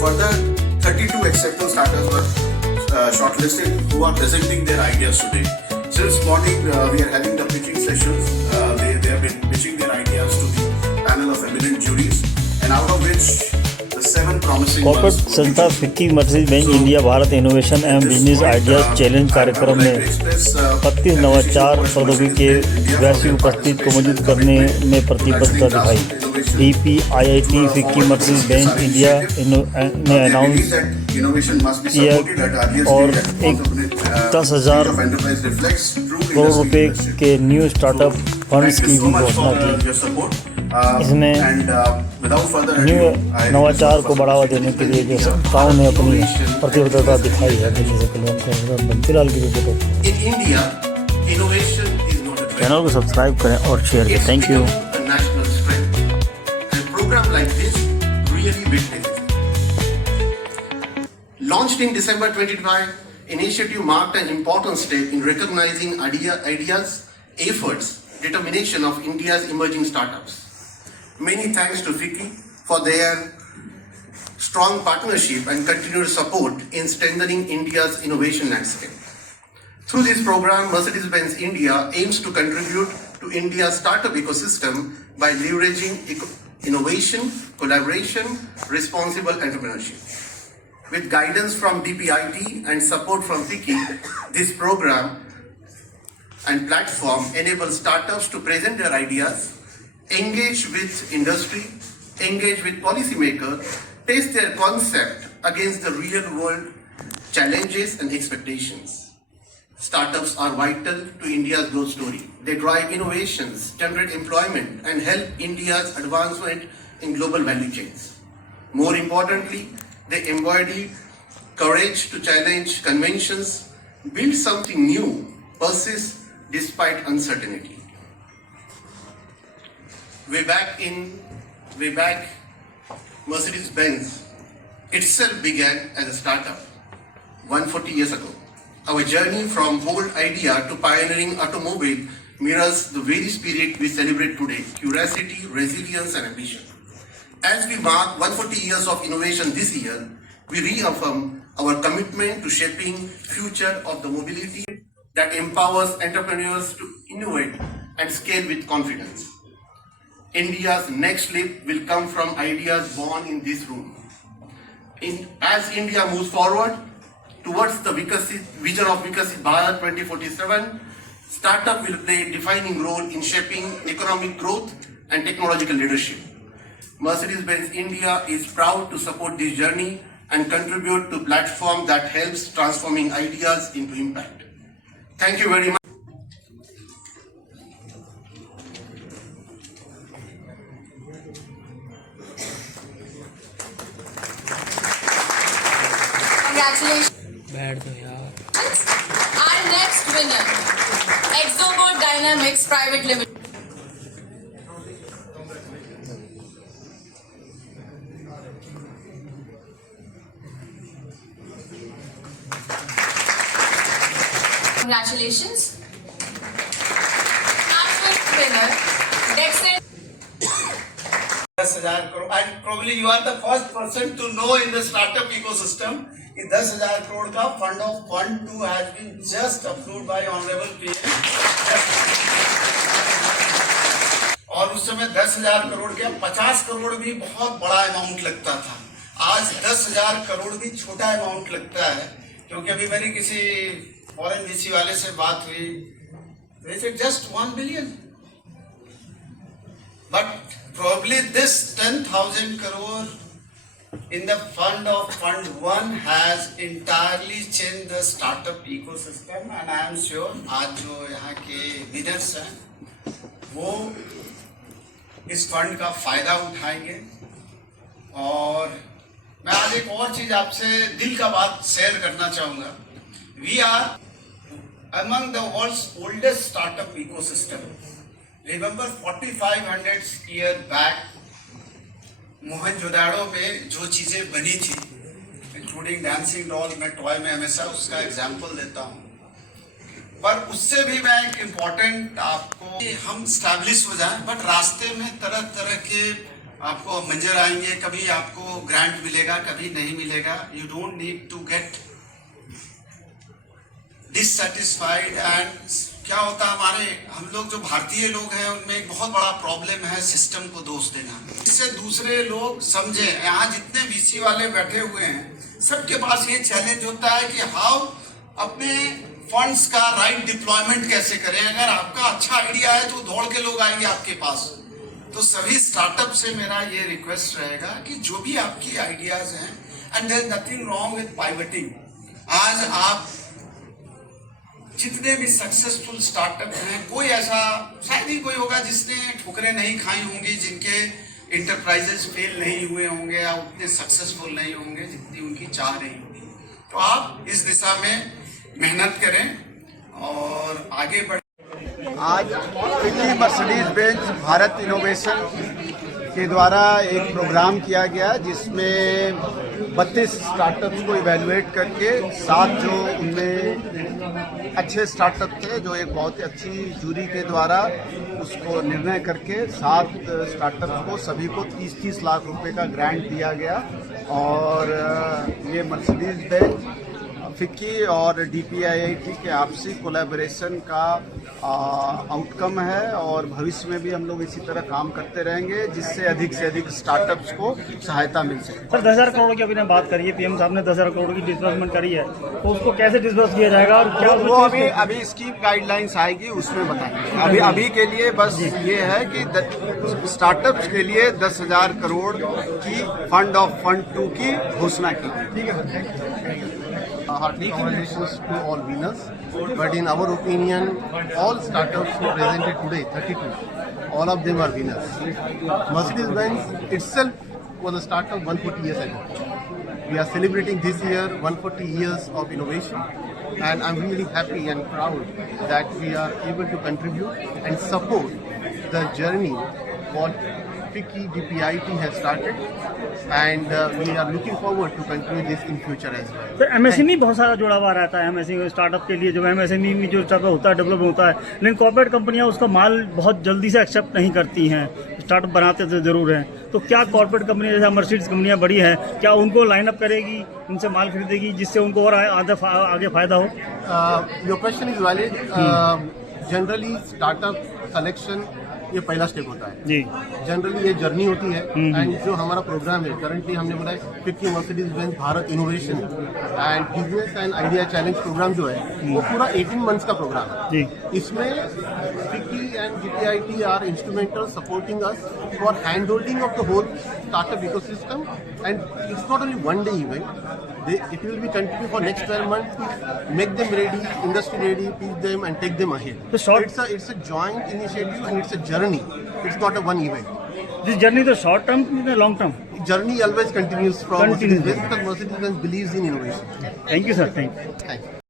Further, 32 exceptional startups were shortlisted who are presenting their ideas today. Since morning, we are having the pitching sessions. They have been pitching their ideas to the panel of eminent juries, and out of which the 7 promising corporate संस्था FICCI Mercedes Benz India Bharat इनोवेशन एवं business ideas challenge कार्यक्रम में 32 नवाचार प्रौद्योगिकी के वैश्विक उपस्थित को मौजूद करने में प्रतिबद्धता दिखाई। DPIIT FICCI Mercedes Benz India ने अनाउंस किया और 10,000 करोड़ रुपए के न्यू स्टार्टअप फंड्स की भी घोषणा की। इसमें न्यू नवाचार को बढ़ावा देने के लिए जो संस्थाओं ने अपनी प्रतिबद्धता दिखाई है। फिलहाल की रिपोर्ट। चैनल को सब्सक्राइब करें और शेयर करें। Thank you. Launched in December 2025, initiative marked an important step in recognizing ideas, efforts, determination of India's emerging startups. Many thanks to FICCI for their strong partnership and continued support in strengthening India's innovation landscape. Through this program, Mercedes-Benz India aims to contribute to India's startup ecosystem by leveraging innovation, collaboration, responsible entrepreneurship. With guidance from DPIIT and support from FICCI, this program and platform enable startups to present their ideas, engage with industry, engage with policymakers, test their concept against the real world challenges and expectations. Startups are vital to India's growth story. They drive innovations, generate employment, and help India's advancement in global value chains. More importantly, they embody courage to challenge conventions, build something new, persist despite uncertainty. Way back, Mercedes-Benz itself began as a startup 140 years ago. Our journey from bold idea to pioneering automobile mirrors the very spirit we celebrate today: curiosity, resilience, and ambition. As we mark 140 years of innovation this year, we reaffirm our commitment to shaping future of the mobility that empowers entrepreneurs to innovate and scale with confidence. India's next leap will come from ideas born in this room. As India moves forward towards the vision of Vikasit Bharat 2047, startup will play a defining role in shaping economic growth and technological leadership. Mercedes-Benz India is proud to support this journey and contribute to platform that helps transforming ideas into impact. Thank you very much. Congratulations. बैठ दो यार। Our next winner, Exobot Dynamics Private Limited. Congratulations. Our fifth winner, Dexter. 10,000 crore, and probably you are the first person to know in the startup ecosystem. कि 10,000 करोड़ का fund of fund 2 has been just approved by honorable PM. और उस समय 10,000 करोड़ के 50 करोड़ भी बहुत बड़ा अमाउंट लगता था। आज 10,000 करोड़ भी छोटा अमाउंट लगता है, क्योंकि अभी मेरी किसी फॉरेन जीसी वाले से बात हुई, they said just 1 billion. But probably this 10,000 crore in the fund of fund 1 has entirely changed the startup ecosystem, and I am sure आज जो यहाँ के लीडर्स हैं वो इस फंड का फायदा उठाएंगे। और मैं आज एक और चीज आपसे दिल का बात शेयर करना चाहूँगा। We are among the world's oldest startup ecosystem. Remember 4,500 years back, Mohenjodaro में जो चीजें बनी थी, इंक्लूडिंग डांसिंग डॉल, मैं टॉय में हमेशा उसका एग्जाम्पल देता हूँ, पर उससे भी मैं एक इम्पोर्टेंट आपको, हम स्टैब्लिश हो जाएं, बट रास्ते में तरह तरह के आपको मंजर आएंगे, कभी आपको ग्रांट मिलेगा, कभी नहीं मिलेगा. You don't need to get dissatisfied. And क्या होता है, हम लोग जो भारतीय लोग हैं उनमें एक बहुत बड़ा प्रॉब्लम है सिस्टम को दोष देना. इससे दूसरे लोग समझे. यहाँ जितने वीसी वाले बैठे हुए हैं सबके पास ये चैलेंज होता है कि हाउ अपने फंड्स का राइट डिप्लॉयमेंट कैसे करें. अगर आपका अच्छा आइडिया है तो दौड़ के लोग आएंगे आपके पास. तो सभी स्टार्टअप से मेरा ये रिक्वेस्ट रहेगा कि जो भी आपकी आइडियाज हैं, and there is nothing wrong with pivoting. आज आप जितने भी सक्सेसफुल स्टार्टअप हैं, कोई ऐसा शायद ही कोई होगा जिसने ठोकरें नहीं खाई होंगी, जिनके इंटरप्राइजेस फेल नहीं हुए होंगे या उतने सक्सेसफुल नहीं होंगे जितनी उनकी चाह रही होगी. तो आप इस दिशा में मेहनत करें और आगे बढ़ें. आज फिक्की मर्सिडीज बेंज भारत इनोवेशन के द्वारा एक प्रोग्राम किया गया जिसमें 32 स्टार्टअप्स को इवैल्यूएट करके 7 जो उनमें अच्छे स्टार्टअप थे, जो एक बहुत ही अच्छी जूरी के द्वारा उसको निर्णय करके 7 स्टार्टअप्स को सभी को 30-30 लाख रुपए का ग्रांट दिया गया. और ये मर्सिडीज बेंज, फिक्की और DPIIT के आपसी कोलैबोरेशन का आउटकम है. और भविष्य में भी हम लोग इसी तरह काम करते रहेंगे जिससे अधिक से अधिक स्टार्टअप्स को सहायता मिल सके. सर 10,000 करोड़ की अभी ने बात करी है, PM साहब ने 10,000 करोड़ की डिस्बर्समेंट करी है, तो उसको कैसे डिस्बर्स किया जाएगा और क्या वो अभी स्कीम गाइडलाइंस आएगी उसमें बताएंगे. अभी के लिए बस ये है कि स्टार्टअप्स के लिए 10,000 करोड़ की फंड 2 की घोषणा की. ठीक है. Hearty congratulations to all winners. But in our opinion, all startups who presented today, 32, all of them are winners. Mercedes-Benz itself was a startup 140 years ago. We are celebrating this year 140 years of innovation, and I'm really happy and proud that we are able to contribute and support the journey what Ficky DPIIT has started, and we are looking forward to continue this in future as well. तो MSME बहुत सारा जुड़ा हुआ रहता है. MSME startup के लिए जो MSME में जो स्टार्टअप होता है, डेवलप होता है, लेकिन कॉर्पोरेट कंपनियां उसका माल बहुत जल्दी से एक्सेप्ट नहीं करती हैं. स्टार्टअप बनाते तो जरूर हैं. तो क्या कॉर्पोरेट कंपनी जैसे मर्सिडीज कंपनियां बड़ी हैं, क्या उनको लाइन अप करेगी, उनसे माल खरीदेगी जिससे उनको और आगे फायदा हो? Your question is valid. Generally startup selection ये पहला स्टेप होता है जी. जनरली ये जर्नी होती है. एंड जो हमारा प्रोग्राम है करंटली हमने बोला है FICCI Mercedes Benz Bharat innovation and business and idea challenge program जो है वो पूरा 18 मंथ्स का प्रोग्राम है जी. इसमें FICCI and DPIIT are instrumental supporting us for hand holding of the whole startup ecosystem, and it's not only one day event. It will be continue for next 12 months to make them ready, industry ready, teach them and take them ahead. So it's a joint initiative and it's a journey. It's not a one event. This journey is short term or long term? Journey always continues from Mercedes-Benz because Mercedes-Benz believes in innovation. Thank you, sir. Thank you. Thank you.